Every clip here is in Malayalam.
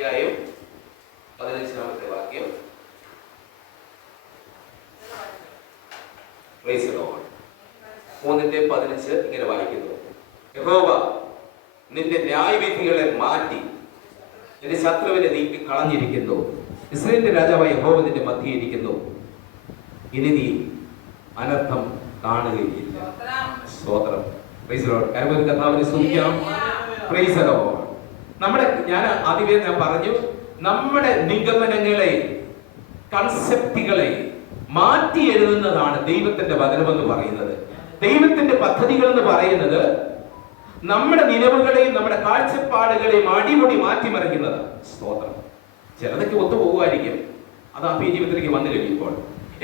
അധ്യായം 15-ാമത്തെ വാക്യം. 3:15 ഇങ്ങനെ വായിക്കുന്നു: യഹോവ നിന്റെ ന്യായവിധികളെ മാറ്റി നിന്റെ ശത്രുവിനെ നീക്കി കളഞ്ഞിരിക്കുന്നു. ഇസ്രായേലിന്റെ രാജാവായ യഹോവ നിന്റെ മധ്യേ ഇരിക്കുന്നു. ഇനി നീ അനർത്ഥം കാണുകയില്ല. സ്തോത്രം. Praise the Lord. കരമൊരു കർത്താവിനെ സ്തുതിക്കാം. Praise the Lord. ഞാൻ ആദ്യമേ പറഞ്ഞു, നമ്മുടെ നിഗമനങ്ങളെ, കൺസെപ്റ്റുകളെ മാറ്റി എഴുതുന്നതാണ് ദൈവത്തിന്റെ വചനമെന്ന് പറയുന്നത്. ദൈവത്തിന്റെ പദ്ധതികൾ എന്ന് പറയുന്നത് നമ്മുടെ നിലവുകളെയും നമ്മുടെ കാഴ്ചപ്പാടുകളെയും അടിമുടി മാറ്റിമറിക്കുന്നതാണ്. സ്തോത്രം. ചിലതൊക്കെ ഒത്തുപോകുമായിരിക്കും, അത് ആ ജീവിതത്തിലേക്ക് വന്നു കഴിയുമ്പോൾ.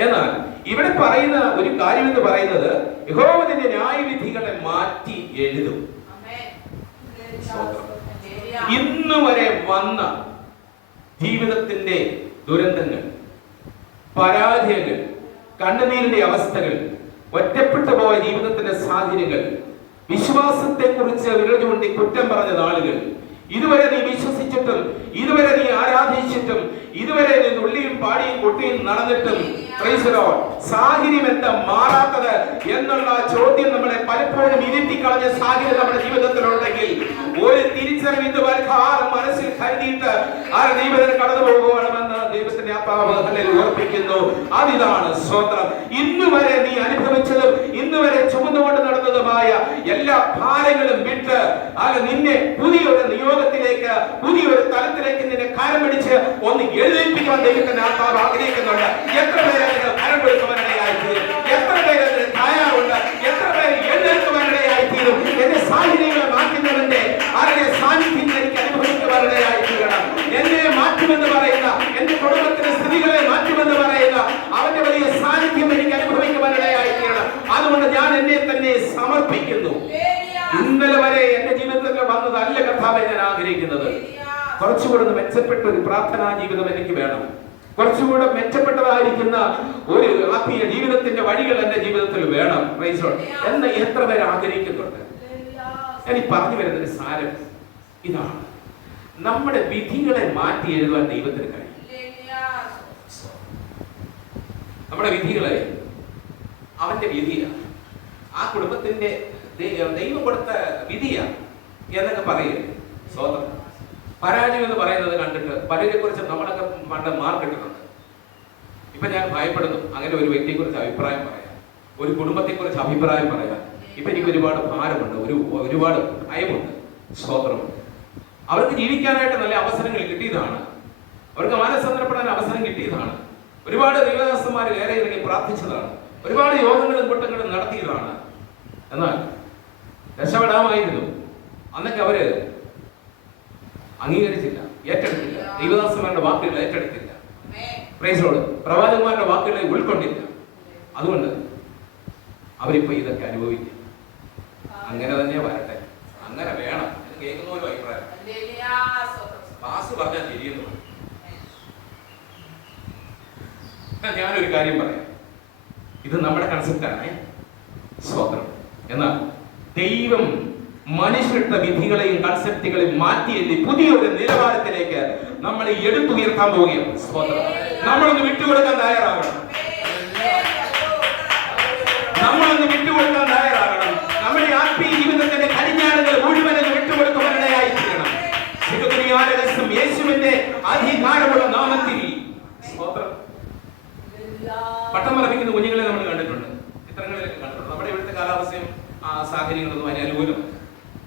എന്നാൽ ഇവിടെ പറയുന്ന ഒരു കാര്യം എന്ന് പറയുന്നത്, യഹോവ നിന്റെ ന്യായവിധികളെ മാറ്റി എഴുതും. ഇന്ന് വരെ വന്ന ജീവിതത്തിന്റെ ദുരന്തങ്ങൾ, പരാജയങ്ങൾ, കണ്ണുനീരിന്റെ അവസ്ഥകൾ, ഒറ്റപ്പെട്ടു പോയ ജീവിതത്തിന്റെ സാഹചര്യങ്ങൾ, വിശ്വാസത്തെ കുറിച്ച് വിരൽ ചൂണ്ടി കുറ്റം പറഞ്ഞ നാളുകൾ, ഇതുവരെ നീ വിശ്വസിച്ചിട്ടും ഇതുവരെ നീ ആരാധിച്ചിട്ടും ഇതുവരെ നീ നുള്ളിയും പാടിയും കൊട്ടിയും നടന്നിട്ടും സാഹചര്യം എന്താ മാറാത്തത് എന്നുള്ള ചോദ്യം നമ്മളെ പലപ്പോഴും ഇരുത്തിക്കളഞ്ഞ സാഹചര്യം നമ്മുടെ ജീവിതത്തിലുണ്ടെങ്കിൽ ഒരു തിരിച്ചറിവ് ഇത് മനസ്സിൽ കരുതിയിട്ട് ആ ദൈവത്തിന് കടന്നു പോകുവാണെന്ന് ദൈവത്തിന്റെ ആത്മാവ് ഓർപ്പിക്കുന്നു. അതിതാണ് സ്തോത്രം. ഇന്നുവരെ നീ അനുഭവിച്ചതും ഇന്നുവരെ ചുമന്നുകൊണ്ട് നടന്നതുമായ എല്ലാ ഭാരങ്ങളും വിട്ട് നിന്നെ പുതിയൊരു നിയോഗത്തിലേക്ക്, പുതിയൊരു തലത്തിലേക്ക് നിന്നെ കരം പിടിച്ച് ഒന്ന് എഴുന്നേൽപ്പിക്കാൻ ദൈവത്തിന്റെ ആത്മാവ് ആഗ്രഹിക്കുന്നുണ്ട്. എത്ര പേര് അതിന് കരം കൊടുക്കുവാനിടയായിത്തീരും? എത്ര പേര് അതിന് തയ്യാറുണ്ട്? എത്ര പേര് എഴുന്നേൽക്കുവാനിടയായിത്തീരും? എന്റെ സാഹചര്യങ്ങളെ മാറ്റുന്നവന്റെ അവരുടെ സാന്നിധ്യം എനിക്ക് അനുഭവിക്കുവാനിടയായിത്തീരണം. എന്നെ മാറ്റുമെന്ന് പറയുന്ന, എന്റെ കുടുംബത്തിന്റെ സ്ഥിതികളെ മാറ്റുമെന്ന് പറയുന്ന അവന്റെ വലിയ സാന്നിധ്യം എനിക്ക് അനുഭവിക്കുവാനിടയായിത്തീരണം. അതുകൊണ്ട് ഞാൻ എന്നെ തന്നെ സമർപ്പിക്കുന്നു. ഇന്നലെ വരെ എന്റെ ജീവിതത്തിൽ വന്നതല്ല കർത്താവേ ഞാൻ ആഗ്രഹിക്കുന്നത്. കുറച്ചുകൂടെ മെച്ചപ്പെട്ട ഒരു പ്രാർത്ഥനാ ജീവിതം എനിക്ക് വേണം. കുറച്ചുകൂടെ മെച്ചപ്പെട്ടതായിരിക്കുന്ന ഒരു ആത്മീയ ജീവിതത്തിന്റെ വഴികൾ എന്റെ ജീവിതത്തിൽ വേണം. പ്രൈസ് ദി ലോർഡ് എന്ന് എത്ര പേര് ആഗ്രഹിക്കുന്നുണ്ട്? ഞാൻ ഈ പറഞ്ഞു വരുന്നതിന് സാരം ഇതാണ്: നമ്മുടെ വിധികളെ മാറ്റി എഴുതുവാൻ ദൈവത്തിന് കഴിയും. നമ്മുടെ വിധികളെ അവന്റെ വിധിയാണ്, ആ കുടുംബത്തിന്റെ ദൈവം കൊടുത്ത വിധിയാണ് എന്നൊക്കെ പറയരുത്. സ്വതന്ത്രം. പരാജയം എന്ന് പറയുന്നത് കണ്ടിട്ട് പലരെ കുറിച്ച് നമ്മളൊക്കെ പണ്ട് മാർക്കിട്ടിട്ടുണ്ട്. ഇപ്പൊ ഞാൻ ഭയപ്പെടുന്നു അങ്ങനെ ഒരു വ്യക്തിയെ കുറിച്ച് അഭിപ്രായം പറയാം, ഒരു കുടുംബത്തെ കുറിച്ച് അഭിപ്രായം പറയാം. ഇപ്പൊ എനിക്ക് ഒരുപാട് ഭാരമുണ്ട്, ഒരുപാട് ഭയമുണ്ട്. സ്തോത്രമുണ്ട്. അവർക്ക് ജീവിക്കാനായിട്ട് നല്ല അവസരങ്ങൾ കിട്ടിയതാണ്, അവർക്ക് മാനസാന്തരപ്പെടാൻ അവസരം കിട്ടിയതാണ്, ഒരുപാട് ദൈവദാസന്മാർ ഏറെ ഇറങ്ങി പ്രാർത്ഥിച്ചതാണ്, ഒരുപാട് യോഗങ്ങളും കൂട്ടങ്ങളും നടത്തിയതാണ്. എന്നാൽ രക്ഷപ്പെടാമായിരുന്നു. അന്നൊക്കെ അവര് അംഗീകരിച്ചില്ല, ഏറ്റെടുത്തില്ല, ദൈവദാസന്മാരുടെ വാക്കുകൾ ഏറ്റെടുത്തില്ല, പ്രൈസ് ദി ലോർഡ്, പ്രവാചകന്മാരുടെ വാക്കുകളെ ഉൾക്കൊണ്ടില്ല. അതുകൊണ്ട് അവരിപ്പോ ഇതൊക്കെ അനുഭവിക്കും. അങ്ങനെ തന്നെ വരട്ടെ, അങ്ങനെ വേണം എന്ന് കേൾക്കുന്ന ഒരു അഭിപ്രായം. പാസ് പറഞ്ഞാൽ ശരിയെന്ന് പറയും. ഞാനൊരു കാര്യം പറയാം, ഇത് നമ്മുടെ കൺസെപ്റ്റാണ്. സ്തോത്രം. എന്നാൽ ദൈവം മനുഷ്യരുടെ വിധികളെയും കൺസെപ്റ്റുകളെയും മാറ്റി എഴുതി പുതിയൊരു നിലവാരത്തിലേക്ക് നമ്മളെ എടുത്തുയർത്താൻ പോവുകയാണ്. സ്തോത്രം. നമ്മളൊന്ന് വിട്ടുകൊടുക്കാൻ തയ്യാറാകണം. നമ്മളൊന്ന് വിട്ടുകൊടുക്കാൻ തയ്യാറാകണം. നമ്മുടെ ആത്മീയ ജീവിതത്തിന്റെ കടിഞ്ഞാണുകൾ മുഴുവനും വിട്ടുകൊടുക്കുവാനിടയായിത്തീരണം. യേശുവിന്റെ അധികാരമുള്ള നാമത്തിൽ. സ്തോത്രം. പട്ടം പറപ്പിക്കുന്ന കുഞ്ഞുങ്ങളെ നമ്മൾ കണ്ടിട്ടുണ്ട്, ചിത്രങ്ങളിലൊക്കെ കണ്ടിട്ടുണ്ട്. നമ്മുടെ ഇവിടുത്തെ കാലാവസ്ഥയും സാഹചര്യങ്ങളൊന്നും അതിന് അനുകൂലം.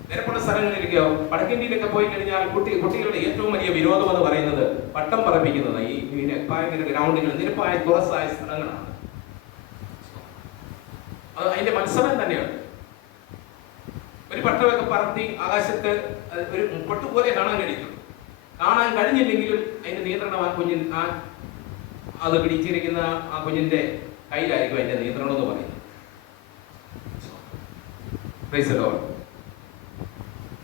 നിരപ്പുള്ള സ്ഥലങ്ങളിലേക്കോ വടക്കേന്ത്യയിലൊക്കെ പോയി കഴിഞ്ഞാൽ കുട്ടികളുടെ ഏറ്റവും വലിയ വിരോധം എന്ന് പറയുന്നത് പട്ടം പറപ്പിക്കുന്നത് ഈ ഭയങ്കര ഗ്രൗണ്ടുകൾ, നിരപ്പായ തുറസായ സ്ഥലങ്ങളാണ്. അത് അതിന്റെ മത്സരം തന്നെയാണ്. ഒരു പട്ടമൊക്കെ പറത്തി ആകാശത്ത് ഒരു പൊട്ടുപോലെ കാണാൻ കഴിയുന്നു. കാണാൻ കഴിഞ്ഞില്ലെങ്കിലും അതിന്റെ നിയന്ത്രണം ആ കുഞ്ഞിൻ അത് പിടിച്ചിരിക്കുന്ന ആ കുഞ്ഞിന്റെ കയ്യിലായിരിക്കും അതിന്റെ നിയന്ത്രണം എന്ന് പറയുന്നത്. Praise the Lord.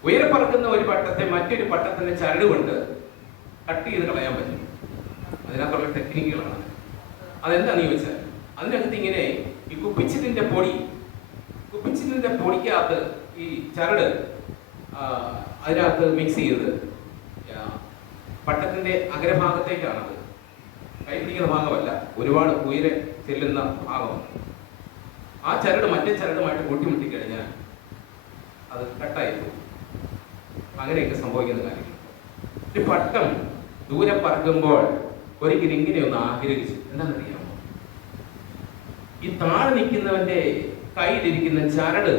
ഉയരെ പറക്കുന്ന ഒരു പട്ടത്തെ മറ്റൊരു പട്ടത്തിന്റെ ചരടുകൊണ്ട് കട്ട് ചെയ്ത് കളയാൻ പറ്റും. അതിനകത്തുള്ള ടെക്നിക്കുകളാണ്. അതെന്താണെന്ന് ചോദിച്ചാൽ അതിനകത്ത് ഇങ്ങനെ ഈ കുപ്പിച്ചിലിന്റെ പൊടിക്കകത്ത് ഈ ചരട് അതിനകത്ത് മിക്സ് ചെയ്ത് പട്ടത്തിന്റെ അഗ്രഭാഗത്തേക്കാണത്. കൈ പിടിക്കുന്ന ഭാഗമല്ല, ഒരുപാട് ഉയരെ ചെല്ലുന്ന ഭാഗമാണ്. ആ ചരട് മറ്റേ ചരടുമായിട്ട് കൂട്ടിമുട്ടി കഴിഞ്ഞാൽ അത് കട്ടായി പോകും. അങ്ങനെയൊക്കെ സംഭവിക്കുന്ന കാര്യങ്ങൾ. ഒരു പട്ടം ദൂരെ പറക്കുമ്പോൾ ഒരിക്കലും ഇങ്ങനെയൊന്ന് ആഗ്രഹിച്ചു. എന്താണെന്നറിയാമോ? ഈ താഴെ നിൽക്കുന്നവന്റെ കയ്യിലിരിക്കുന്ന ചരട്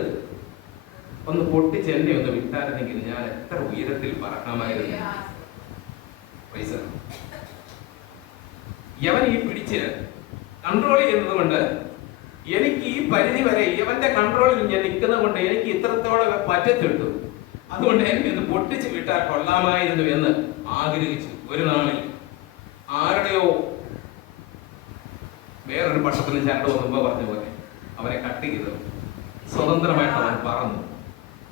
ഒന്ന് പൊട്ടിച്ച് എന്നെ ഒന്ന് വിട്ടായിരുന്നെങ്കിൽ ഞാൻ എത്ര ഉയരത്തിൽ പറക്കാമായിരുന്നു. പൈസ യവൻ ഈ പിടിച്ച് കൺട്രോൾ ചെയ്യുന്നത് കൊണ്ട് എനിക്ക് ഈ പരിധി വരെ ഇവന്റെ കൺട്രോളിൽ ഞാൻ നിൽക്കുന്നത് കൊണ്ട് എനിക്ക് ഇത്രത്തോളം പറ്റത്തിട്ടു. അതുകൊണ്ട് എന്നെ ഒന്ന് പൊട്ടിച്ച് വിട്ടാൽ കൊള്ളാമായിരുന്നു എന്ന് ആഗ്രഹിച്ചു. ഒരു നാളിൽ ആരുടെയോ വേറൊരു പക്ഷത്തിന് ചരട് വന്നുമ്പോ പറഞ്ഞ പോലെ അവനെ കട്ട് ചെയ്തു. സ്വതന്ത്രമായിട്ട് അവൻ പറന്നു.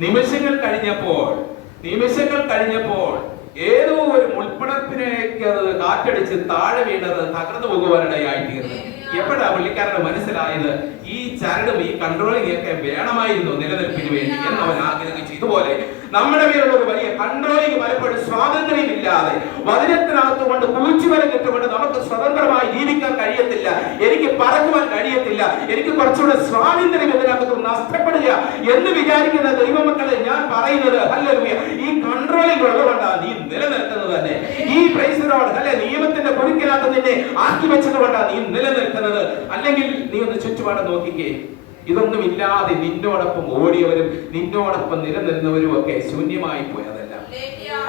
നിമിഷങ്ങൾ കഴിഞ്ഞപ്പോൾ ഏതോ ഒരു മുൾപ്പടർപ്പിനേക്ക് അത് കാറ്റടിച്ച് താഴെ വീണത് തകർന്നു പോകുവാനിടയായിത്തീർന്നു. എപ്പോഴാ പുള്ളിക്കാരന് മനസ്സിലായത് ഈ ചരടും ഈ കൺട്രോളിംഗ് ഒക്കെ വേണമായിരുന്നു നിലനിൽപ്പിന് വേണ്ടി എന്ന് അവൻ ആഗ്രഹിച്ചു. ഇതുപോലെ നമ്മുടെ മേലുള്ള ഒരു വലിയ കൺട്രോളിംഗ് പലപ്പോഴും സ്വാതന്ത്ര്യമില്ലാതെ വചനത്തിനകത്ത് കൊണ്ട് കുഴിച്ചുവരം കിട്ടുകൊണ്ട് നമുക്ക് സ്വതന്ത്രമായി ജീവിക്കാൻ കഴിയത്തില്ല. എനിക്ക് പറക്കുവാൻ കഴിയത്തില്ല. എനിക്ക് കുറച്ചുകൂടെ സ്വാതന്ത്ര്യം ഇതിനകത്ത് നഷ്ടപ്പെടുക എന്ന് വിചാരിക്കുന്ന ദൈവമക്കളെ ഞാൻ പറയുന്നത്, ഹല്ലേലൂയ, ഈ കൺട്രോളിംഗ് ഉള്ളതുകൊണ്ടാണ് നീ നിലനിൽക്കുന്നത് തന്നെ. ഈ പ്രൈസ് ലോർഡ്, അല്ലെ, നിയമത്തിന്റെ കുരുക്കിനകത്ത് നിന്നെ ആക്കി വെച്ചത് കൊണ്ടാണ് നീ നിലനിൽക്കുന്നത്. അല്ലെങ്കിൽ നീ ഒന്ന് ചുറ്റുപാട് നോക്കിക്കേ. ഇതൊന്നുമില്ലാതെ നിന്നോടൊപ്പം ഓടിയവരും നിന്നോടൊപ്പം നിലനിന്നവരും ഒക്കെ ശൂന്യമായി പോയതല്ല.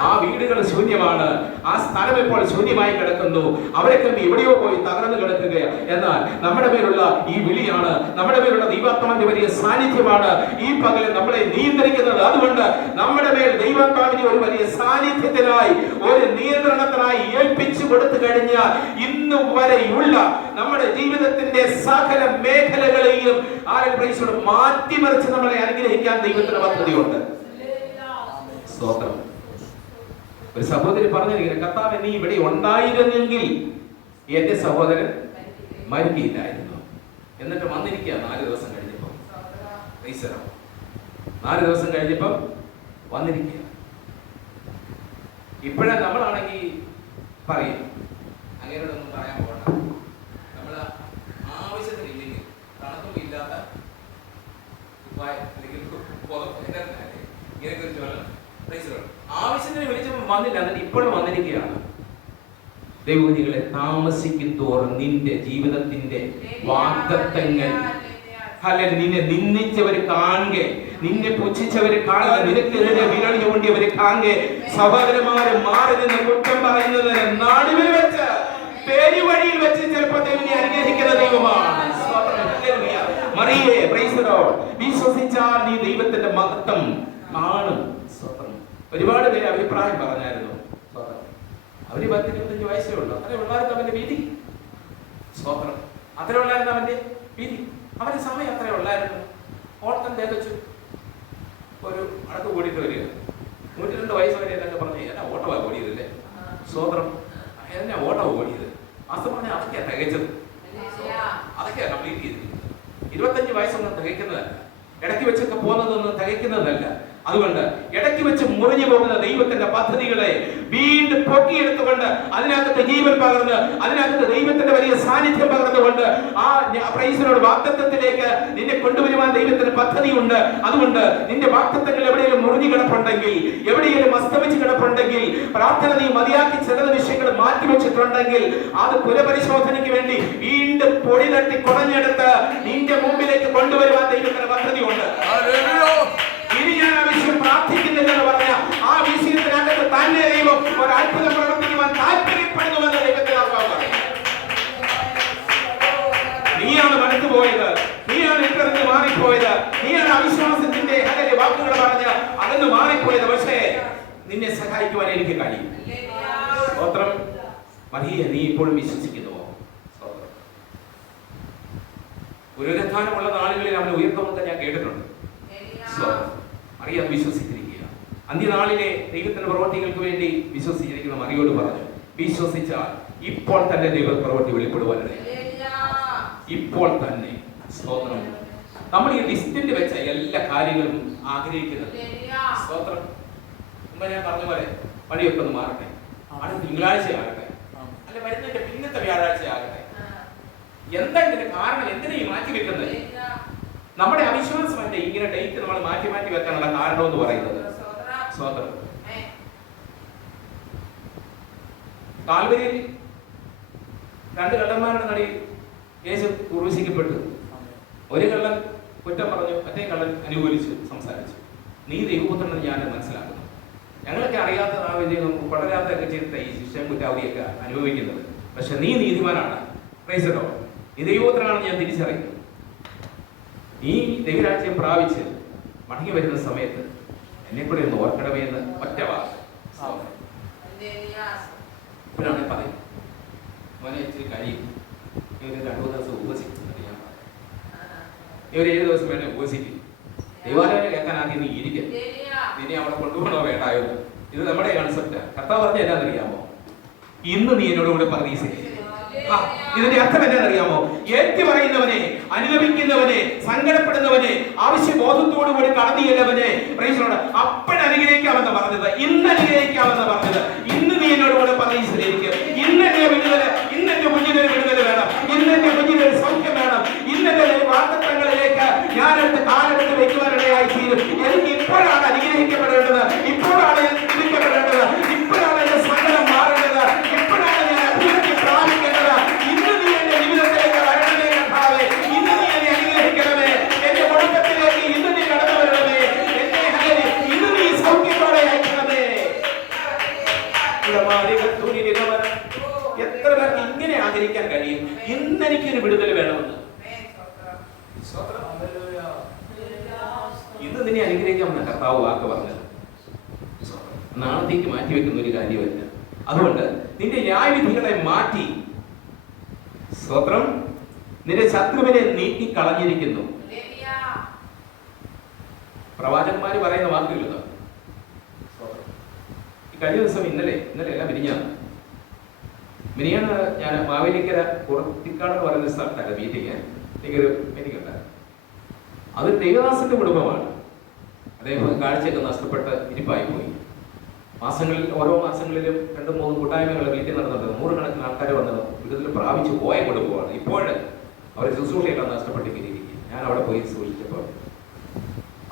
ആ വീടുകൾ ശൂന്യമാണ്. ആ സ്ഥലം ഇപ്പോൾ ശൂന്യമായി കിടക്കുന്നു. അവരൊക്കെ എവിടെയോ പോയി തകർന്നു കിടക്കുകയാണ്. എന്നാൽ നമ്മുടെ മേലുള്ള ഈ വിളിയാണ്, നമ്മുടെ മേലുള്ള ദൈവാത്മാവിന്റെ വലിയ സാന്നിധ്യമാണ് ഈ പകല് നമ്മളെ നിയന്ത്രിക്കുന്നത്. അതുകൊണ്ട് നമ്മുടെ മേൽ ദൈവാത്മാവിന്റെ ഒരു വലിയ സാന്നിധ്യത്തിനായി, ഒരു നിയന്ത്രണത്തിനായി ഏൽപ്പിച്ചു കൊടുത്തു കഴിഞ്ഞാൽ ഇന്നു വരെയുള്ള നമ്മുടെ ജീവിതത്തിന്റെ സകല മേഖലകളെയും മാറ്റിമറിച്ച് നമ്മളെ അനുഗ്രഹിക്കാൻ ദൈവത്തിന്റെ പദ്ധതിയുണ്ട്. സ്തോത്രം. ഒരു സഹോദരി പറഞ്ഞിരിക്കുന്നത്, കർത്താവേ, നീ ഇവിടെ ഉണ്ടായിരുന്നെങ്കിൽ എന്റെ സഹോദരൻ മരിക്കില്ലായിരുന്നു. എന്നിട്ട് വന്നിരിക്കുക 4 ദിവസം കഴിഞ്ഞപ്പം. 4 ദിവസം കഴിഞ്ഞപ്പം വന്നിരിക്കുക. ഇപ്പോഴേ നമ്മളാണെങ്കിൽ പറയും, അങ്ങനെയൊന്നും പറയാൻ പോകണ്ട, നമ്മൾ ആവശ്യത്തിനില്ലെങ്കിൽ തണുപ്പും ഇല്ലാത്ത ആവശ്യത്തിന് വിളിച്ചപ്പോൾ വന്നില്ല, എന്നിട്ട് ഇപ്പോഴും വന്നിരിക്കുകയാണ്. ദൈവകുഞ്ഞുങ്ങളെ, താമസിക്കും തോറും നിന്റെ ജീവിതത്തിന്റെ വാഗ്ദത്തങ്ങൾ, നിന്നെ നിന്ദിച്ചവര് കാണുക, നിന്നെ പുച്ഛിച്ചവര് കാണുക, നിനക്കെതിരെ വിരൽ ചൂണ്ടിയവര് കാണുക, സഹോദരന്മാരെ മാറി നിന്ന് കുറ്റം പറയുന്നതിന് നടുവിൽ വെച്ച് പെരുവഴിയിൽ വെച്ച് ചിലപ്പോൾ ദൈവം അനുഗ്രഹിക്കുന്ന ദൈവമാണ്. മറിയേ, പ്രൈസ് ദി ലോർഡ്, വിശ്വസിച്ചാൽ നീ ദൈവത്തിന്റെ മഹത്വം കാണും. ഒരുപാട് പേര് അഭിപ്രായം പറഞ്ഞായിരുന്നു. അവര് 10-25 വയസ്സേ ഉള്ളൂ. അത്രേ ഉള്ളായിരുന്നു അവന്റെ വീതി. സ്വത്രം അത്രേ ഉള്ളായിരുന്നു അവന്റെ വീതി. അവന്റെ സമയം അത്രേ ഉള്ളായിരുന്നു. ഓട്ടം തേച്ചു ഒരു അടുത്ത് കൂടിയിട്ട് വരിക. 102 വയസ്സ് വരെ എന്നൊക്കെ പറഞ്ഞു, എന്നാ ഓട്ടമാണ് ഓടിയതല്ലേ. സ്വത്രം എന്നാ ഓട്ടം ഓടിയത്. മാസം പറഞ്ഞാൽ അതൊക്കെയാണ് തികച്ചത്. അതൊക്കെയാണ് കംപ്ലീറ്റ് ചെയ്തിരിക്കുന്നത്. 25 വയസ്സൊന്നും തികയ്ക്കുന്നതല്ല. ഇടയ്ക്ക് വെച്ചൊക്കെ പോകുന്നതൊന്നും തികയ്ക്കുന്നതല്ല. അതുകൊണ്ട് ഇടയ്ക്ക് വെച്ച് മുറിഞ്ഞു പോകുന്ന ദൈവത്തിന്റെ പദ്ധതികളെ വീണ്ടും പൊക്കിയെടുത്തുകൊണ്ട് അതിനകത്ത് ജീവൻ പകർന്ന് അതിനകത്ത് ദൈവത്തിന്റെ വലിയ സാന്നിധ്യം പകർന്നുകൊണ്ട് ആ പ്രൈസിനോട് വാഗ്ദത്തത്തിലേക്ക് നിന്നെ കൊണ്ടുവരുവാൻ ദൈവത്തിന്റെ പദ്ധതിയുണ്ട്. അതുകൊണ്ട് നിന്റെ വാഗ്ദത്തങ്ങൾ എവിടെയെങ്കിലും മുറിഞ്ഞു കിടപ്പുണ്ടെങ്കിൽ, എവിടെയെങ്കിലും അസ്തമിച്ച് കിടപ്പുണ്ടെങ്കിൽ, പ്രാർത്ഥന നീ മതിയാക്കി ചില വിഷയങ്ങൾ മാറ്റിവെച്ചിട്ടുണ്ടെങ്കിൽ അത് പുനഃപരിശോധനയ്ക്ക് വേണ്ടി വീണ്ടും പൊടി തട്ടി കുടഞ്ഞെടുത്ത് നിന്റെ മുമ്പിലേക്ക് കൊണ്ടുവരുവാൻ ദൈവത്തിന്റെ പദ്ധതിയുണ്ട്. ഇനി ഞാൻ ആ വിഷയം പ്രാർത്ഥിക്കുന്നില്ലെന്ന് പറഞ്ഞ ആ വിഷയത്തിനകത്ത് തന്നെ ദൈവം ഒരു അത്ഭുതം പ്രവർത്തിക്കുവാൻ താല്പര്യപ്പെടുന്നുവെന്ന് ദൈവത്തിന് അറിയാം. നീയാണ് മടുത്തുപോയത്, നീയാണ് ഇട്ടറിഞ്ഞ് മാറിപ്പോയത്, നീയാണ് അവിശ്വാസത്തിന്റെ വാക്കുകൾ പറഞ്ഞ് അകന്ന് മാറിപ്പോയത്. പക്ഷേ നിന്നെ സഹായിക്കുവാൻ എനിക്ക് കഴിയും. സ്തോത്രം. മറിയ, നീ ഇപ്പോഴും വിശ്വസിക്കുന്നുവോ? സ്തോത്രം. പുനരുത്ഥാനമുള്ള നാളുകളിൽ അവനെ ഉയർത്തുമെന്ന് ഞാൻ കേട്ടിട്ടുണ്ട്. മറിയ വിശ്വസിച്ചിരിക്കുക. അന്ത്യനാളിലെ ദൈവത്തിന്റെ പ്രവൃത്തികൾക്ക് വേണ്ടി വിശ്വസിച്ചിരിക്കുന്ന മറിയോട് പറഞ്ഞു, വിശ്വസിച്ചാൽ ഇപ്പോൾ തന്നെ ദൈവ പ്രവൃത്തി വെളിപ്പെടുവാനിടയായി. ഇപ്പോൾ തന്നെ. സ്തോത്രം. നമ്മൾ ഈ ലിസ്റ്റിൽ വെച്ച എല്ലാ കാര്യങ്ങളും ആഗ്രഹിക്കുന്നത്. സ്തോത്രം. മുമ്പ് ഞാൻ പറഞ്ഞ പോലെ വഴിയൊക്കെ ഒന്ന് മാറട്ടെ. ആ അടുത്ത തിങ്കളാഴ്ച ആകട്ടെ, അല്ലെ വരുന്നതിന്റെ പിന്നത്തെ വ്യാഴാഴ്ച ആകട്ടെ. എന്താ ഇതിന്റെ കാരണം? എന്തിനാ ഈ മാറ്റി വെക്കുന്നത്? നമ്മുടെ അവിശ്വാസമല്ല ഇങ്ങനെ ഡേറ്റ് നമ്മൾ മാറ്റി മാറ്റി വെക്കാനുള്ള കാരണം എന്ന് പറയുന്നത്. സ്വതന്ത്രം. കാൽവരിയിൽ 2 കള്ളന്മാരുടെ നടുവിൽ യേശു ക്രൂശിക്കപ്പെട്ടു. ഒരു കള്ളൻ കുറ്റം പറഞ്ഞു, മറ്റേ കള്ളൻ അനുകൂലിച്ചു സംസാരിച്ചു. നീ ദൈവപുത്രനെന്ന് ഞാൻ മനസ്സിലാക്കുന്നു. ഞങ്ങളൊക്കെ അറിയാത്ത ആ വിജയം പടരാത്തൊക്കെ ചെയ്തിട്ട് ഈ ശിക്ഷയും കുറ്റാവധിയൊക്കെ അനുഭവിക്കുന്നത്. പക്ഷെ നീ നീതിമാനാണ്, പ്രൈസോ, നീ ദൈവപുത്രനാണെന്ന് ഞാൻ തിരിച്ചറിയുന്നു. ഈ ദൈവരാജ്യം പ്രാപിച്ച് മടങ്ങി വരുന്ന സമയത്ത് എന്നെ കൂടെ ഒന്ന് ഓർക്കണമേ എന്ന് ഒറ്റ വാക്ക് ഇപ്പോഴാണ് പറയും. മോനെ ഇച്ചിരി കഴിയും, ഇവര് 2 ദിവസം ഉപവസിക്കുന്നത് ഞാൻ പറയാം. ഇവർ 7 ദിവസം വേണേ ഉപവസിക്കും. ദൈവാലയം കേൾക്കാൻ ആദ്യം നീ ഇരിക്കും, ഇനി അവിടെ കൊണ്ടുപോകണോ വേണ്ടായോ? ഇത് നമ്മുടെ കൺസെപ്റ്റ്. കർത്താവ് പറഞ്ഞ എന്നാന്നറിയാമോ? ഇന്ന് നീ എന്നോട് കൂടെ പരദീസയിൽ. ഇതിന്റെ അർത്ഥം എന്താണെന്നറിയാമോ? ഏറ്റു പറയുന്നവനെ, അനുഗമിക്കുന്നവനെ, സങ്കടപ്പെടുന്നവനെ, ആവശ്യബോധത്തോടുകൂടി കടന്നു ചെല്ലവനെ അപ്പോഴനുഗ്രഹിക്കാമെന്ന് പറഞ്ഞത്, ഇന്ന് അനുഗ്രഹിക്കാമെന്ന് പറഞ്ഞത്. ഇന്ന് നീ എന്നോട് കൂടെ പരദീസയിലേക്ക്. ഇന്ന് എന്റെ വിടുതൽ, ഇന്ന് എന്റെ കുഞ്ഞിനൊരു വിടുതൽ വേണം, ഇന്ന് എന്റെ കുഞ്ഞിനൊരു സൗഖ്യം വേണം, ഇന്നെന്റെ വാർത്തങ്ങളിലേക്ക് ഞാനെടുത്ത് കാലെടുത്ത് വെക്കുവാനിടയായി തീരും. എനിക്ക് ഇപ്പോഴാണ് അനുഗ്രഹിക്കപ്പെടേണ്ടത്, ഇപ്പോഴാണ് വിധിക്കപ്പെടേണ്ടത്, ഇപ്പോഴാണ് എന്റെ സങ്കടം മാറേണ്ടത്, ഇപ്പോഴാണ് ഞാൻ അഭിവൃദ്ധി പ്രാപിക്കേണ്ടത്. ഇന്ന് നീ എന്റെ ജീവിതത്തിലേക്ക് വരണമേ കർത്താവേ, ഇന്ന് നീ എന്നെ അനുഗ്രഹിക്കണമേ, എന്റെ കുടുംബത്തിലേക്ക് ഇന്ന് നീ കടന്നു വരണമേ, ഇന്ന് നീ സൗഖ്യത്തോടെ അയക്കണമേ. എത്ര പേർക്ക് ഇങ്ങനെ ആചരിക്കാൻ കഴിയും? ഇന്ന് എനിക്കൊരു വിടുതൽ വേണമെന്ന്. ഇന്ന് നിന്നെ അനുഗ്രഹിക്കാമെന്ന കർത്താവ് വാക്ക് പറഞ്ഞത്. നാളത്തേക്ക് മാറ്റിവെക്കുന്ന ഒരു കാര്യമല്ല. അതുകൊണ്ട് നിന്റെ ന്യായവിധികളെ മാറ്റി, സ്തോത്രം, നിന്റെ ശത്രുവിനെ നീക്കി കളഞ്ഞിരിക്കുന്നു. പ്രവാചകന്മാര് പറയുന്ന വാക്കുകളത്. ഈ കഴിഞ്ഞ ദിവസം ഇന്നലെ എല്ലാം മിനിഞ്ഞാണ് ഞാൻ മാവേലിക്കര കുറത്തിക്കാട് എന്ന് പറയുന്ന സ്ഥലത്താണ് മീറ്റിംഗ്. എനിക്കൊരു മീറ്റിംഗ് ഉണ്ടായിരുന്നു. അത് ദേവദാസന്റെ കുടുംബമാണ്. അദ്ദേഹം കാഴ്ചയൊക്കെ നഷ്ടപ്പെട്ട് ഇരിപ്പായി പോയി. ഓരോ മാസങ്ങളിലും 2-3 കൂട്ടായ്മകൾ വീട്ടിൽ നടന്നത് 100 കണക്കിന് ആൾക്കാർ വന്ന് വിടുതൽ പ്രാപിച്ചു പോയ കുടുംബമാണ്. ഇപ്പോൾ അവർ ശുശ്രൂഷയെല്ലാം നഷ്ടപ്പെട്ടിരിക്കും. ഞാൻ അവിടെ പോയി സൂക്ഷിച്ചപ്പോൾ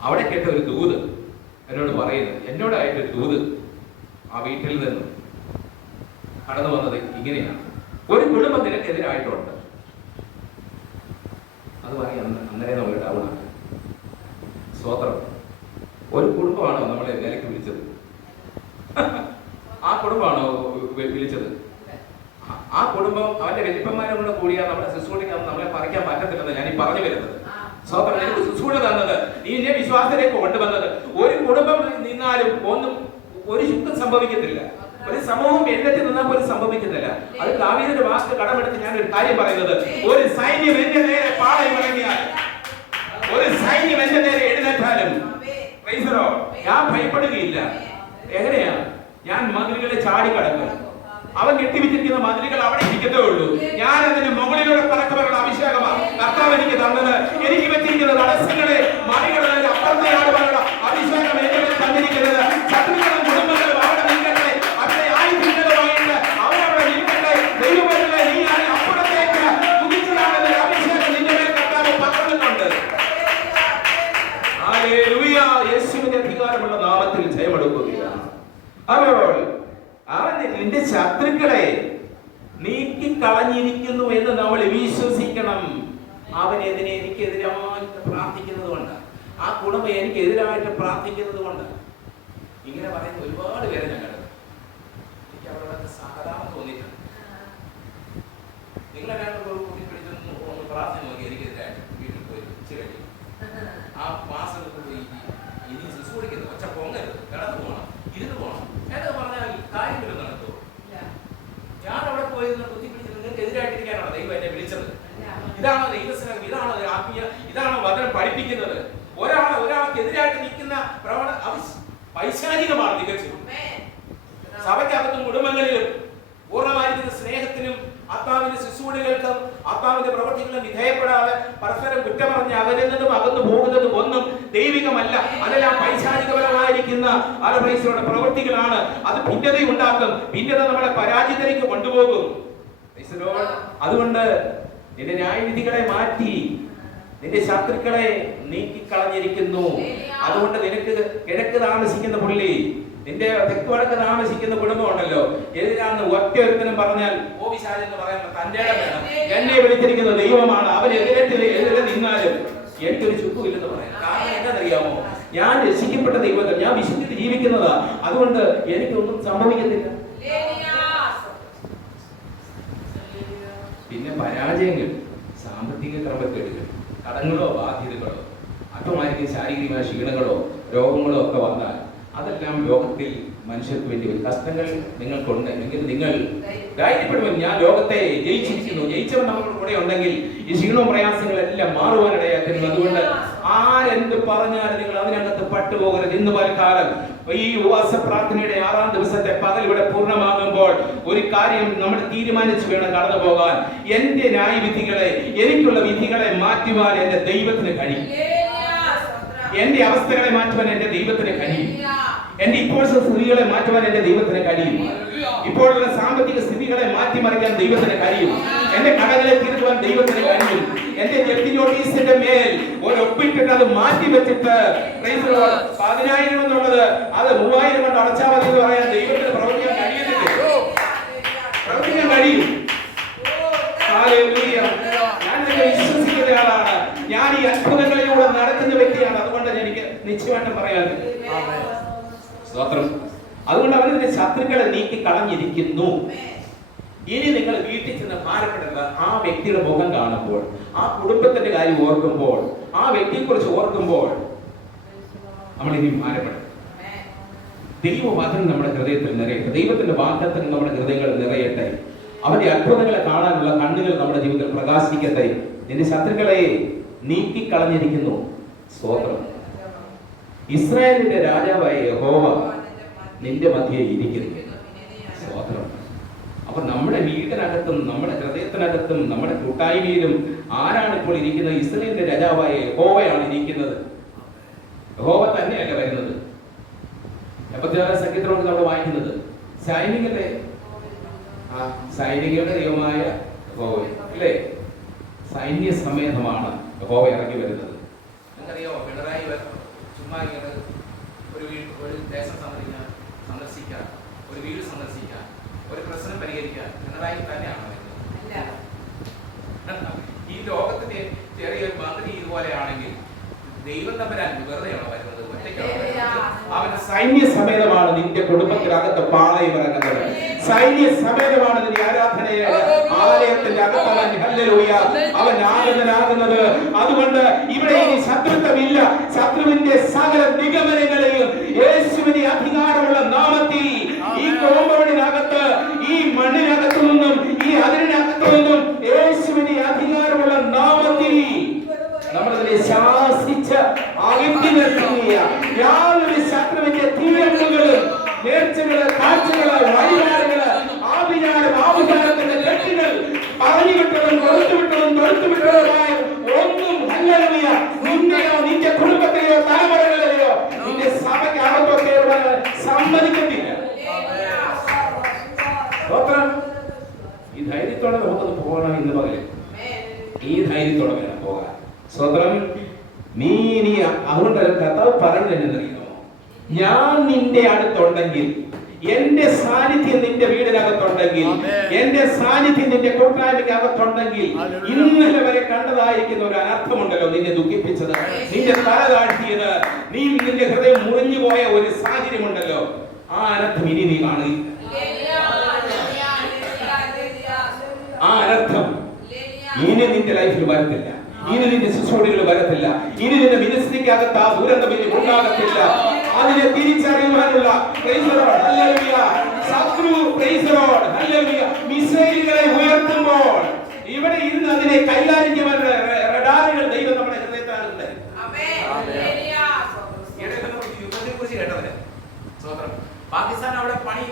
അവിടെ കേട്ട ഒരു ദൂത് എന്നോട് പറയുന്നത്, എന്നോടായിട്ടൊരു ദൂത് ആ വീട്ടിൽ നിന്ന് കടന്നു വന്നത് ഇങ്ങനെയാണ്: ഒരു കുടുംബം നിനക്കെതിരായിട്ടുണ്ട്. അത് പറയാം. അന്നേരം നമ്മൾ ഡൗണാണ്. സ്വതന്ത്രം. ഒരു കുടുംബമാണോ നമ്മളെ വേലയ്ക്ക് വിളിച്ചത്? ആ കുടുംബമാണോ വിളിച്ചത്? ആ കുടുംബം അവന്റെ വലിപ്പന്മാരും കൂടെ കൂടിയാൽ നമ്മളെ ശുശ്രൂഷിക്കാൻ നമ്മളെ പറിക്കാൻ പറ്റത്തില്ലെന്ന് ഞാൻ ഈ പറഞ്ഞു വരുന്നത്. സ്വതന്ത്രം എനിക്ക് ശുശ്രൂഷ തന്നത്, നീ എന്നെ വിശ്വാസത്തിലേക്ക് കൊണ്ടുവന്നത്. ഒരു കുടുംബം നിന്നാലും ഒരു ശുദ്ധം സംഭവിക്കത്തില്ല. ഒരു സമൂഹം എണ്ണത്തിൽ നിന്നാൽ പോലും സംഭവിക്കുന്നില്ല. അത് ദാവീദിന്റെ വാക്ക് കടമെടുത്ത് ഞാൻ ഒരു കാര്യം പറയുന്നത്, ഒരു സൈന്യം എന്റെ നേരെ പാളയം ഇറങ്ങിയാൽ, ഒരു സൈന്യം എന്റെ നേരെ എഴുന്നേറ്റാലും ഞാൻ ഭയപ്പെടുകയില്ല. എങ്ങനെയാ? ഞാൻ മതിലുകളെ ചാടി കടക്കും. അവൻ കെട്ടിവെച്ചിരിക്കുന്ന മതിലുകൾ അവിടെ ഇരിക്കത്തേ ഉള്ളൂ. ഞാൻ അതിന് മുകളിലൂടെ പറക്കവരുടെ അഭിഷേകമാണ് കർത്താവ് എനിക്ക് തന്നത്. എനിക്ക് വെച്ചിരിക്കുന്ന തടസ്സങ്ങളെ മറികടന്ന് അപ്പുറത്തെയാടുവാനുള്ള അഭിഷേകം എനിക്ക് തന്നിരിക്കുന്നത്. ശത്രുക്കളും കുടുംബങ്ങളും അവിടെ നിൽക്കട്ടെ, അവരുടെ ആയുധങ്ങളുമായിട്ട് അവരവിടെ നിൽക്കട്ടെ. ദൈവമല്ലേ, നീ അപ്പുറത്തേക്ക് കുതിച്ചതാണെന്ന അഭിഷേകം നിന്റെ മേൽ കർത്താവ് പകർന്നുണ്ട്. യേശുവിന്റെ അധികാരമുള്ള നാമത്തിൽ ജയമെടുക്കുകയാണ്. അപ്പോൾ അവൻ നിന്റെ ശത്രുക്കളെ നീക്കി കളഞ്ഞിരിക്കുന്നു എന്ന് നമ്മൾ വിശ്വസിക്കണം. അവനെതിരെ എനിക്കെതിരായിട്ട് പ്രാർത്ഥിക്കുന്നത് കൊണ്ട്, ആ കുടുംബം എനിക്കെതിരായിട്ട് പ്രാർത്ഥിക്കുന്നത് കൊണ്ട്, ഇങ്ങനെ പറയുന്ന ഒരുപാട് പേരെ ഞാൻ കണ്ടത്. എനിക്ക് അവരുടെ സഹതാപം തോന്നിയിട്ടുണ്ട്. നിങ്ങളെല്ലാം കൂട്ടിപ്പിടിച്ച് പ്രാർത്ഥന നോക്കി എനിക്കെതിരായിട്ട് വീട്ടിൽ പോയി ചിരട്ടി ആ മാസം ഇനി ശുശ്രൂഷിക്കുന്നത് ഒച്ച പൊങ്ങരുത്, കിടന്നു പോകണം, ഇരുന്ന് പോകണം എന്നൊക്കെ പറഞ്ഞാൽ കാര്യങ്ങളും നടത്തുമോ? ഞാൻ അവിടെ പോയി കുത്തിപ്പിടിച്ച് നിങ്ങൾക്ക് എതിരായിട്ടിരിക്കാനാണോ ദൈവം എന്നെ വിളിച്ചത്? ഇതാണോ ദൈവസ്നേഹം? ഇതാണോ ആത്മീയ? ഇതാണോ വചനം പഠിപ്പിക്കുന്നത്? ഒരാൾക്ക് എതിരായിട്ട് നിൽക്കുന്ന പ്രവണത പൈശാചികമാണ് തികച്ചും. സഭയ്ക്കകത്തും കുടുംബങ്ങളിലും പൂർണ്ണമായിരിക്കുന്ന സ്നേഹത്തിനും ആത്മാവിന്റെ ശുശ്രൂഷകൾക്കും ആത്മാവിന്റെ പ്രവർത്തികളും വിധേയപ്പെടാതെ പരസ്പരം കുറ്റം പറഞ്ഞ് അവരിൽ നിന്നും അകന്നു പോകുന്നതും ഒന്നും ദൈവികമല്ല. അതെല്ലാം പൈശാചികപരമായിരിക്കുന്ന പ്രവൃത്തികളാണ്. അത് ഭിന്നത ഉണ്ടാക്കും. ഭിന്നത നമ്മളെ കൊണ്ടുപോകും. അതുകൊണ്ട് നിന്റെ ന്യായവിധികളെ മാറ്റി നിന്റെ ശത്രുക്കളെ നീക്കിക്കളഞ്ഞിരിക്കുന്നു. അതുകൊണ്ട് നിനക്ക് കിഴക്ക് താമസിക്കുന്ന പുള്ളി, നിന്റെ തെക്ക് വടക്ക് താമസിക്കുന്ന കുടുംബം ഉണ്ടല്ലോ, എതിരാന്ന് ഒറ്റ ഒരുത്തനും പറഞ്ഞാൽ ഓവിശാലെന്ന് പറയാൻ തന്റെ വേണം. എന്നെ വിളിച്ചിരിക്കുന്ന ദൈവമാണ്, അവനെതിരെ നിന്നാലും എനിക്കൊരു ചുക്കുമില്ലെന്ന് പറയാം. കാരണം എന്താണെന്നറിയാമോ? ഞാൻ രക്ഷിക്കപ്പെട്ട ദൈവത്തിൽ ഞാൻ വിശ്വസിച്ച് ജീവിക്കുന്നതാ. അതുകൊണ്ട് എനിക്കൊന്നും സംഭവിക്കത്തില്ല. പിന്നെ പരാജയങ്ങൾ, സാമ്പത്തിക ക്രമക്കേടുകൾ, കടങ്ങളോ ബാധ്യതകളോ, അർത്ഥമായിരിക്കും ശാരീരികമായ ക്ഷീണങ്ങളോ രോഗങ്ങളോ ഒക്കെ വന്നാൽ അതെല്ലാം ലോകത്തിൽ മനുഷ്യർക്ക് വേണ്ടി ഒരു കഷ്ടങ്ങൾ നിങ്ങൾക്കുണ്ട് എങ്കിൽ നിങ്ങൾ ധൈര്യപ്പെടുമെന്ന്. ഞാൻ ലോകത്തെ ജയിച്ചിരിക്കുന്നു, ജയിച്ചവൻ നമ്മുടെ കൂടെ ഉണ്ടെങ്കിൽ ഈ ക്ഷീണവും പ്രയാസങ്ങളെല്ലാം മാറുവാനിടയാക്കുന്നു. അതുകൊണ്ട് ആരെന്ത് പറഞ്ഞാലും നിങ്ങൾ അതിനകത്ത് പട്ടുപോകരുത്. ഇന്ന് പലകാലം ഈ ഉപവാസ പ്രാർത്ഥനയുടെ 6-ാം ദിവസത്തെ പകൽ ഇവിടെ പൂർണ്ണമാകുമ്പോൾ ഒരു കാര്യം നമ്മൾ തീരുമാനിച്ചു വേണം കടന്നു പോകാൻ. എന്റെ ന്യായവിധികളെ, എനിക്കുള്ള വിധികളെ മാറ്റുവാൻ എന്റെ ദൈവത്തിന് കഴിയും. എന്റെ അവസ്ഥകളെ മാറ്റുവാൻ എന്റെ ദൈവത്തിന് കഴിയും. എന്റെ ഇപ്പോഴത്തെ സ്ഥിതികളെ മാറ്റുവാൻ എന്റെ ദൈവത്തിന് കഴിയും. ഇപ്പോഴുള്ള സാമ്പത്തിക സ്ഥിതികളെ മാറ്റിമറിക്കാൻ ദൈവത്തിന് കഴിയും. എന്റെ കടകളെ തീർക്കുവാൻ ദൈവത്തിന് കഴിയും. എന്റെ ജപ്തി നോട്ടീസിന്റെ മേൽ ഒരു ഒപ്പിട്ടിട്ട് അത് മാറ്റി വെച്ചിട്ട് 10,000 എന്നുള്ളത് അത് 3,000 കൊണ്ട് അടച്ചാൽ മതി എന്ന് പറയാൻ ദൈവത്തിന് പ്രവർത്തിക്കാൻ കഴിയുന്നില്ല. പ്രവർത്തിക്കാൻ കഴിയും. ഞാൻ നിന്നെ വിശ്വസിക്കുന്ന ആളാണ്. ഞാൻ ഈ അത്ഭുതങ്ങളിലൂടെ നടക്കുന്ന വ്യക്തിയാണ്. അതുകൊണ്ട് എനിക്ക് നിശ്ചയമായിട്ടും പറയാൻ സ്തോത്രം. അതുകൊണ്ട് അവന്റെ ശത്രുക്കളെ നീക്കി കളഞ്ഞിരിക്കുന്നു. ഇനി നിങ്ങൾ വീട്ടിൽ ചെന്ന് ഭാരപ്പെടേണ്ട. ആ വ്യക്തിയുടെ മുഖം കാണുമ്പോൾ, ആ കുടുംബത്തിന്റെ കാര്യം ഓർക്കുമ്പോൾ, ആ വ്യക്തിയെ കുറിച്ച് ഓർക്കുമ്പോൾ നമ്മൾ ഇനി ഭാരപ്പെടണം. ദൈവവചനം നമ്മുടെ ഹൃദയത്തിൽ നിറയട്ടെ. ദൈവത്തിന്റെ വാഗ്ദത്തങ്ങൾ നമ്മുടെ ഹൃദയങ്ങളിൽ നിറയട്ടെ. അവന്റെ അത്ഭുതങ്ങളെ കാണാനുള്ള കണ്ണുകൾ നമ്മുടെ ജീവിതത്തിൽ പ്രകാശിക്കട്ടെ. നിന്റെ ശത്രുക്കളെ നീക്കിക്കളഞ്ഞിരിക്കുന്നു. സ്തോത്രം. ഇസ്രായേലിന്റെ രാജാവായ യഹോവ നിന്റെ മധ്യേ ഇരിക്കുന്നു. സ്തോത്രം. അപ്പൊ നമ്മുടെ വീടിനകത്തും നമ്മുടെ ഹൃദയത്തിനകത്തും നമ്മുടെ കൂട്ടായ്മയിലും ആരാണ് ഇപ്പോൾ ഇരിക്കുന്നത്? ഇസ്രായേലിന്റെ രാജാവായ യഹോവയാണ് ഇരിക്കുന്നത്. യഹോവ തന്നെയല്ല വരുന്നത്. 76 സംഗീതത്തിലാണ് നമ്മൾ വായിക്കുന്നത്. സൈനികരുടെ ദൈവമായ യഹോവ അല്ലേ? സൈന്യ സമേതമാണ് യഹോവ ഇറങ്ങി വരുന്നത്. നിങ്ങൾക്കറിയാമോ? പിണറായി ചുമ്മാ ഒരു ദേശം സന്ദർശിക്കാൻ, ഒരു വീട് സന്ദർശിക്കാൻ, ഒരു പ്രശ്നം പരിഹരിക്കാൻ പിണറായി തന്നെയാണ് വരുന്നത്. ഈ ലോകത്തിന്റെ ചെറിയൊരു മന്ത്രി ഇതുപോലെയാണെങ്കിൽ ദൈവം തമ്പരാൻ വെറുതെയാണോ വരുന്നത്? ഒറ്റയ്ക്കാണോ വരുന്നത്? അവന്റെ സൈന്യ സമേതമാണ് നിന്റെ കുടുംബത്തിനകത്ത് പാളയം ഇറങ്ങുന്നത്. സൈന്യ സമേതമാണ് നിന്റെ ആലയത്തിന്റെ അകത്തവൻ അവൻ ആഗതനാകുന്നത്. അതുകൊണ്ട് ഇവിടെ ഇനി ശത്രുത്വമില്ല. ശത്രുവിന്റെ സകല നിഗമനങ്ങളെയും യേശുവിന്റെ അധികാരമുള്ള നാമത്തിൽ ഈ കോമ്പൗണ്ടിനകത്ത്, ഈ മണ്ണിനകത്തു നിന്നും, ഈ അതിരിനകത്തു നിന്നും യേശുവിന്റെ അധികാരമുള്ള നാമത്തിൽ നമ്മളതിനെ ശാസിച്ച് അകറ്റി നിർത്തുക. യാതൊരു ശത്രുവിന്റെ തീരങ്ങളുകളും നേർച്ചകള്, കാഴ്ചകള്, വഴിപാടുകള്, ആഭിചാരത്തിന്റെ കെട്ടുകൾ പറഞ്ഞുവിട്ടതും തൊടുത്തുവിട്ടതുമായ ഒന്നും ഹല്ലേലൂയ നിന്നെയോ നിന്റെ കുടുംബത്തെയോ തലമുറകളെയോ നിന്റെ സഭയ്ക്കകത്തൊക്കെ സമ്മതിക്കത്തില്ല. ഈ ധൈര്യത്തോടെ നമുക്കത് പോകണം. ഇന്ന് പകല് ഈ ധൈര്യത്തോടെ വേണം പോകാൻ. സ്വതന്ത്രം. നീ അതുകൊണ്ട് കർത്താവ് പറയുന്നതെന്നറിയാമോ? ഞാൻ നിന്റെ അടുത്തുണ്ടെങ്കിൽ, എന്റെ സാന്നിധ്യം നിന്റെ വീടിനകത്തുണ്ടെങ്കിൽ, എന്റെ സാന്നിധ്യം നിന്റെ കൂട്ടായ്മയ്ക്കകത്തുണ്ടെങ്കിൽ, ഇന്നലെ വരെ കണ്ടതായിരിക്കുന്ന ഒരു അനർത്ഥമുണ്ടല്ലോ, നിന്നെ ദുഃഖിപ്പിച്ചത്, നിന്റെ തല താഴ്ത്തിയത്, നിന്റെ ഹൃദയം മുറിഞ്ഞു പോയ ഒരു സാഹചര്യമുണ്ടല്ലോ, ആ അനർത്ഥം ഇനി നീ കാണുക. ആ അനർത്ഥം ഇനി നിന്റെ ലൈഫിൽ വരത്തില്ല. ഇനി നിന്റെ ശുശ്രൂഷകളിൽ വരത്തില്ല. ഇനി നിന്റെ മിനിസ്ട്രിക്കകത്ത് ആ ദുരന്തം ഇനി ഉണ്ടാകത്തില്ല. അതിനെ തിരിച്ചറിയുവാനുള്ള മിസൈലുകളെ ഉയർത്തുമ്പോൾ ഇവിടെ ഇരുന്ന് അതിനെ കൈകാര്യം ചെയ്യുവാനുള്ള റഡാറുകൾ ദൈവം നമ്മുടെ ഹൃദയത്തിലുണ്ട്. യുദ്ധത്തെക്കുറിച്ച് കേട്ടവര് പാകിസ്ഥാൻ അവിടെ പണി,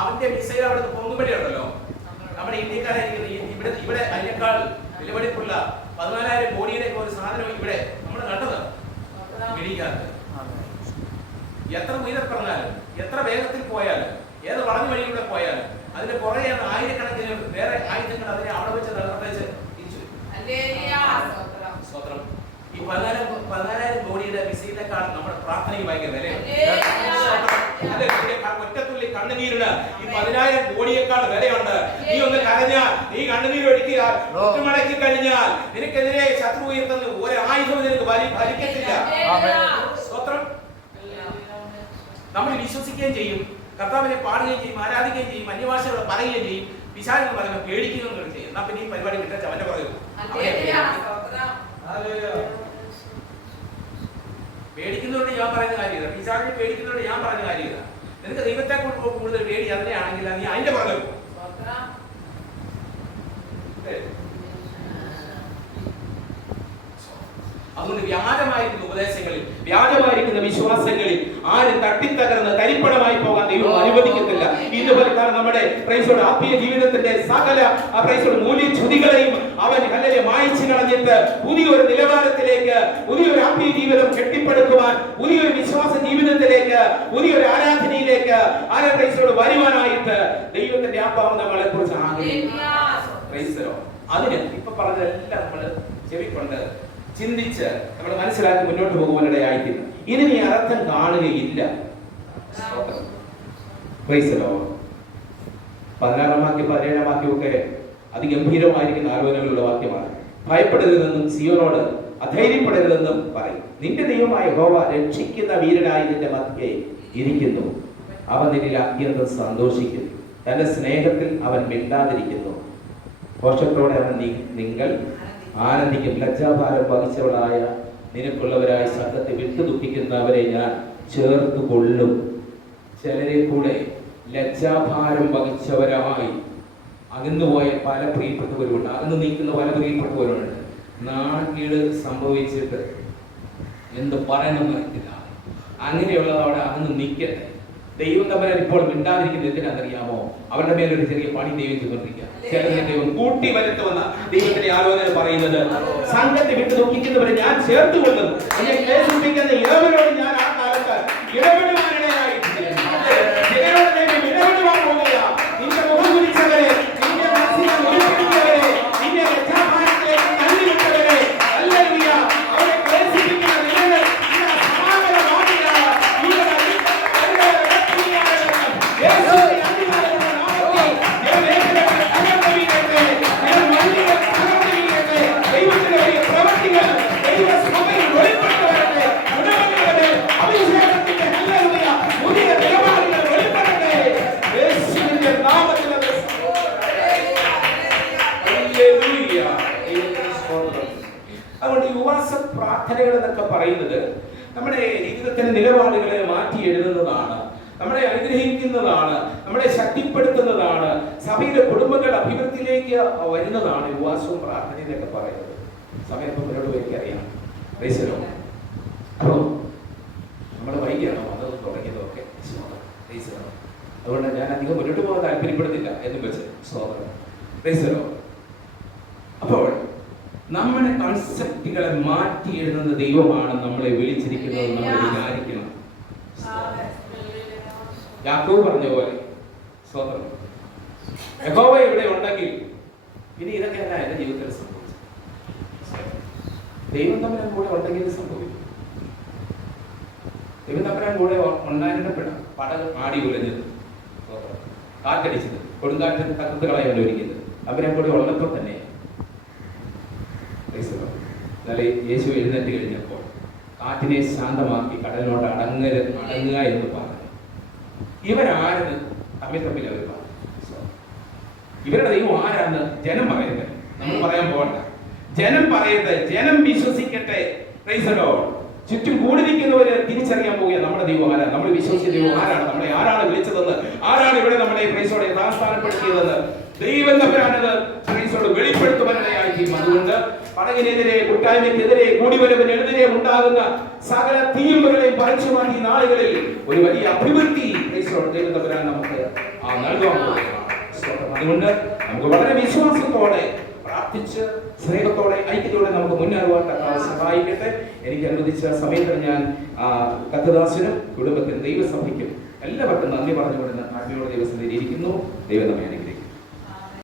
അവന്റെ മിസൈൽ അവിടെ പൊങ്ങുപടിയുണ്ടല്ലോ. നമ്മുടെ ഇന്ത്യക്കാരായിരിക്കും ഇവിടെ അതിനേക്കാൾ വിലപിടിപ്പുള്ള 14,000 കോടിയുടെ ഒരു സാധനം ഇവിടെ നമ്മൾ കണ്ടത് പിടിക്കാത്ത. എത്ര ഉയരം പറഞ്ഞാലും, എത്ര വേഗത്തിൽ പോയാലും, ഏത് വളഞ്ഞു വഴിയിലൂടെ പോയാലും അതിന്റെ പുറകെ ആയിരക്കണക്കിന് വേറെ ആയുധങ്ങൾ അതിനെ അവിടെ വെച്ച് തകർത്തേച്ച് തിരിച്ചു. സ്തോത്രം. ഈ 14,000 കോടിയുടെ വിസയിലേക്കാൾ നമ്മുടെ പ്രാർത്ഥനയും ഭയങ്കര ഒറ്റത്തുള്ളി കണ്ണുനീരിന് ഈ 10,000 കോടിയേക്കാൾ വിലയുണ്ട്. നീ ഒന്ന് കരഞ്ഞാൽ, നീ കണ്ണുനീർ ഒഴുക്കിയാൽ, മുട്ടുമടക്കി കഴിഞ്ഞാൽ നിനക്കെതിരെ ശത്രു ഉയർത്തുന്ന ഒരു ആയുധവും നിനക്ക് ഫലിക്കത്തില്ല. സ്തോത്രം. നമ്മൾ വിശ്വസിക്കുകയും ചെയ്യും, കർത്താവിനെ പാടുകയും ചെയ്യും, ആരാധിക്കുകയും ചെയ്യും, അന്യഭാഷകൾ പറയുകയും ചെയ്യും. പിശാചെന്ന് പറയുമ്പോൾ പേടിക്കുകയും ചെയ്യും. എന്നാ പിന്നെ ഈ പരിപാടി വിട്ട അവന്റെ പറയുന്നു. പേടിക്കുന്നതുകൊണ്ട് ഞാൻ പറയുന്ന കാര്യമില്ല, പിശാചിനെ പേടിക്കുന്നതുകൊണ്ട് ഞാൻ പറഞ്ഞ കാര്യമില്ല. നിനക്ക് ദൈവത്തെ കൂടുതൽ പേടി അതിനെയാണെങ്കിൽ നീ അതിന്റെ പുറകെ പോകും. അതുകൊണ്ട് വ്യാജമായിരിക്കുന്ന ഉപദേശങ്ങളിൽ, വ്യാജമായിരിക്കുന്ന വിശ്വാസങ്ങളിൽ ആരും തട്ടിത്തകർന്ന് തരിപ്പണമായി പോകാൻ ദൈവം അനുവദിക്കത്തില്ല. ഇതുപോലെ നമ്മുടെ ആത്മീയ ജീവിതത്തിന്റെ സകല മൂല്യച്യുതികളെയും അവൻ മായ്ച്ചു കളഞ്ഞിട്ട് പുതിയൊരു നിലവാരത്തിലേക്ക്, പുതിയൊരു ആത്മീയ ജീവിതം കെട്ടിപ്പടുക്കുവാൻ, പുതിയൊരു വിശ്വാസ ജീവിതത്തിലേക്ക്, പുതിയൊരു ആരാധനയിലേക്ക് വരുവാനായിട്ട് ദൈവത്തിന്റെ ആത്മാവ് നമ്മളെ കുറിച്ച് ആഗ്രഹിക്കുന്നു. അതിന് ഇപ്പൊ പറഞ്ഞതെല്ലാം നമ്മൾ ചെവിക്കൊണ്ട് ചിന്തിച്ച് നമ്മൾ മനസ്സിലാക്കി മുന്നോട്ട് പോകുവാനിടയായിത്തീരും. ഇനി നീ അർത്ഥം കാണുകയില്ല. 16-ാം വാക്യം 17-ാം വാക്യമൊക്കെ അതിഗംഭീരമായിരിക്കുന്ന ആലോചനകളുള്ള വാക്യമാണ്. ഭയപ്പെടരുതെന്നും സിയോനോട് അധൈര്യപ്പെടരുതെന്നും പറയും. നിന്റെ ദൈവമായ യഹോവ രക്ഷിക്കുന്ന വീരനായി നിന്റെ മധ്യേ ഇരിക്കുന്നു. അവൻ നിന്നിൽ അത്യന്തം സന്തോഷിക്കും. തന്റെ സ്നേഹത്തിൽ അവൻ മിണ്ടാതിരിക്കുന്നു. ഘോഷത്തോടെ അവൻ നിങ്ങൾ ആനന്ദിക്കും. ലജ്ജാഭാരം വഹിച്ചവളായ നിനക്കുള്ളവരായ സംഘത്തെ വിട്ടു ദുഃഖിക്കുന്നവരെ ഞാൻ ചേർത്ത് കൊള്ളും. ചിലരെ കൂടെ ലജ്ജാഭാരം വഹിച്ചവരായി അകന്നുപോയ പല പ്രിയപ്പെട്ടവരുണ്ട്, അകന്നു നീക്കുന്ന പല പ്രിയപ്പെട്ടവരുണ്ട്. നാണക്കേട് സംഭവിച്ചിട്ട് എന്ത് പറയണമെന്ന് അറിയില്ല. അങ്ങനെയുള്ളത് അവിടെ അകന്ന് നിൽക്കട്ടെ. ദൈവം തമ്മിൽ ഇപ്പോൾ മിണ്ടാതിരിക്കുന്ന എന്തിനാണെന്നറിയാമോ? അവരുടെ മേലൊരു ചെറിയ പണി ദൈവം ചെയ്തുകൊണ്ടിരിക്കുക. ചിലരെ ദൈവം കൂട്ടി വരുത്തുവന്ന ദൈവത്തിന്റെ ആലോചന പറയുന്നത്, സംഘത്തെ വിട്ടു ദുഃഖിക്കുന്നവരെ ഞാൻ ചേർത്ത് കൊള്ളുന്നു. എന്നെ ക്ലേശിപ്പിക്കുന്ന ഇടവരോട് ഞാൻ ആ കാലത്ത് ഇടപെടുവാനിടയായിട്ട് ഇടപെടുവാൻ പോകുക. നിന്റെ മുഖം കുരിച്ചവരെ, നിന്റെ മനസ്സിനെ ഒഴിപ്പിക്കുന്നവരെ, നിന്റെ രക്ഷാഭാരത്തിലേക്ക് തള്ളിവിട്ടവരെ, ഹല്ലേലൂയ, അവരെ ക്ലേശിപ്പിക്കുന്ന നിലകൾ അതുകൊണ്ട് ഈ ഉപവാസ പ്രാർത്ഥനകൾ എന്നൊക്കെ പറയുന്നത് നമ്മുടെ ജീവിതത്തിന്റെ നിലപാടുകളെ മാറ്റി എഴുതുന്നതാണ്, നമ്മളെ അനുഗ്രഹിക്കുന്നതാണ്, നമ്മളെ ശക്തിപ്പെടുത്തുന്നതാണ്, സഭയിലെ കുടുംബങ്ങൾ അഭിവൃദ്ധിയിലേക്ക് വരുന്നതാണ് ഉപവാസവും പ്രാർത്ഥനയും എന്നൊക്കെ പറയുന്നത്. സമയം ഇപ്പം മുന്നോട്ട് എനിക്കറിയാം. അപ്പോൾ നമ്മൾ വൈകിയാണോ അത് തുടങ്ങിയതൊക്കെ. അതുകൊണ്ട് ഞാൻ അധികം മുന്നോട്ട് പോകാൻ താല്പര്യപ്പെടുന്നില്ല എന്നും വെച്ച് സ്തോത്രം. അപ്പോൾ നമ്മുടെ കൺസെപ്റ്റുകളെ മാറ്റി എഴുതുന്ന ദൈവമാണ് നമ്മളെ വിളിച്ചിരിക്കുന്നത്. നമ്മൾ വിചാരിക്കണം. യാക്കോബ് പറഞ്ഞ പോലെ സ്തോത്രം, യഹോവ ഇവിടെ ഉണ്ടെങ്കിൽ പിന്നെ ഇതൊക്കെയല്ല എന്റെ ജീവിതത്തിൽ സംഭവിച്ചു. ദൈവം തമ്മിൽ കൂടെ ഉണ്ടെങ്കിൽ ഇത് സംഭവിക്കും. ദൈവം തമ്മിൽ കൂടെ ഉണ്ടായിരുന്നപ്പെടാം. പടൽ ആടി ഉലഞ്ഞത്, കാറ്റടിച്ചത്, കൊടുങ്കാറ്റ് തകർത്ത് കളയാൻ ഒരുങ്ങിയത് അവരെ കൂടെ ഉള്ളപ്പോൾ തന്നെ യേശു എഴുന്നേറ്റ് കഴിഞ്ഞപ്പോൾ കാറ്റിനെ ശാന്തമാക്കി കടലിനോട് അടങ്ങുക എന്ന് പറഞ്ഞു. ഇവരാരെന്ന് തമ്മിൽ അവർ പറഞ്ഞു. ഇവരുടെ ദൈവം ആരാന്ന് ജനം പറയട്ടെ, നമ്മൾ പറയാൻ പോകണ്ട. ജനം പറയട്ടെ, ജനം വിശ്വസിക്കട്ടെ. ചുറ്റും കൂടി നിൽക്കുന്നവര് തിരിച്ചറിയാൻ പോവുക നമ്മുടെ ദൈവം ആരാണ്, നമ്മൾ വിശ്വസിച്ച ദൈവം ആരാണ്, നമ്മളെ ആരാണ് വിളിച്ചതെന്ന്, ആരാണ് ഇവിടെ നമ്മളെ ക്രൈസ്തവരെ സ്ഥാനപ്പെടുത്തിയതെന്ന് ദൈവം തമ്മിലാണത് ക്രൈസ്തവരോട് വെളിപ്പെടുത്തുവാനിടയായി തീരും. അതുകൊണ്ട് പടകിനെതിരെ, കൂട്ടായ്മയ്ക്കെതിരെ, കൂടിവരവിനെതിരെ ഉണ്ടാകുന്ന സകല തീയുമ്പുകളെയും പറിച്ചു മാറ്റി നാളുകളിൽ ഒരു വലിയ അഭിവൃദ്ധി ക്രൈസ്തവരോട് ദൈവം തമ്മിലാണ് നമുക്ക് നൽകാൻ പോകുന്നത്. അതുകൊണ്ട് നമുക്ക് വളരെ വിശ്വാസത്തോടെ പ്രാർത്ഥിച്ച് സ്നേഹത്തോടെ ഐക്യത്തോടെ നമുക്ക് മുന്നേറുവാൻ സഹായിക്കട്ടെ. എനിക്ക് അനുവദിച്ച സമയത്ത് ഞാൻ കത്തദാസിനും കുടുംബത്തിനും ദൈവസഭയ്ക്കും എല്ലാവർക്കും നന്ദി പറഞ്ഞുകൊണ്ട് താഴ്മയോടെ ദൈവസന്നിധിയിൽ ഇരിക്കുന്നു. ദൈവം നമ്മെ അനുഗ്രഹിക്കട്ടെ.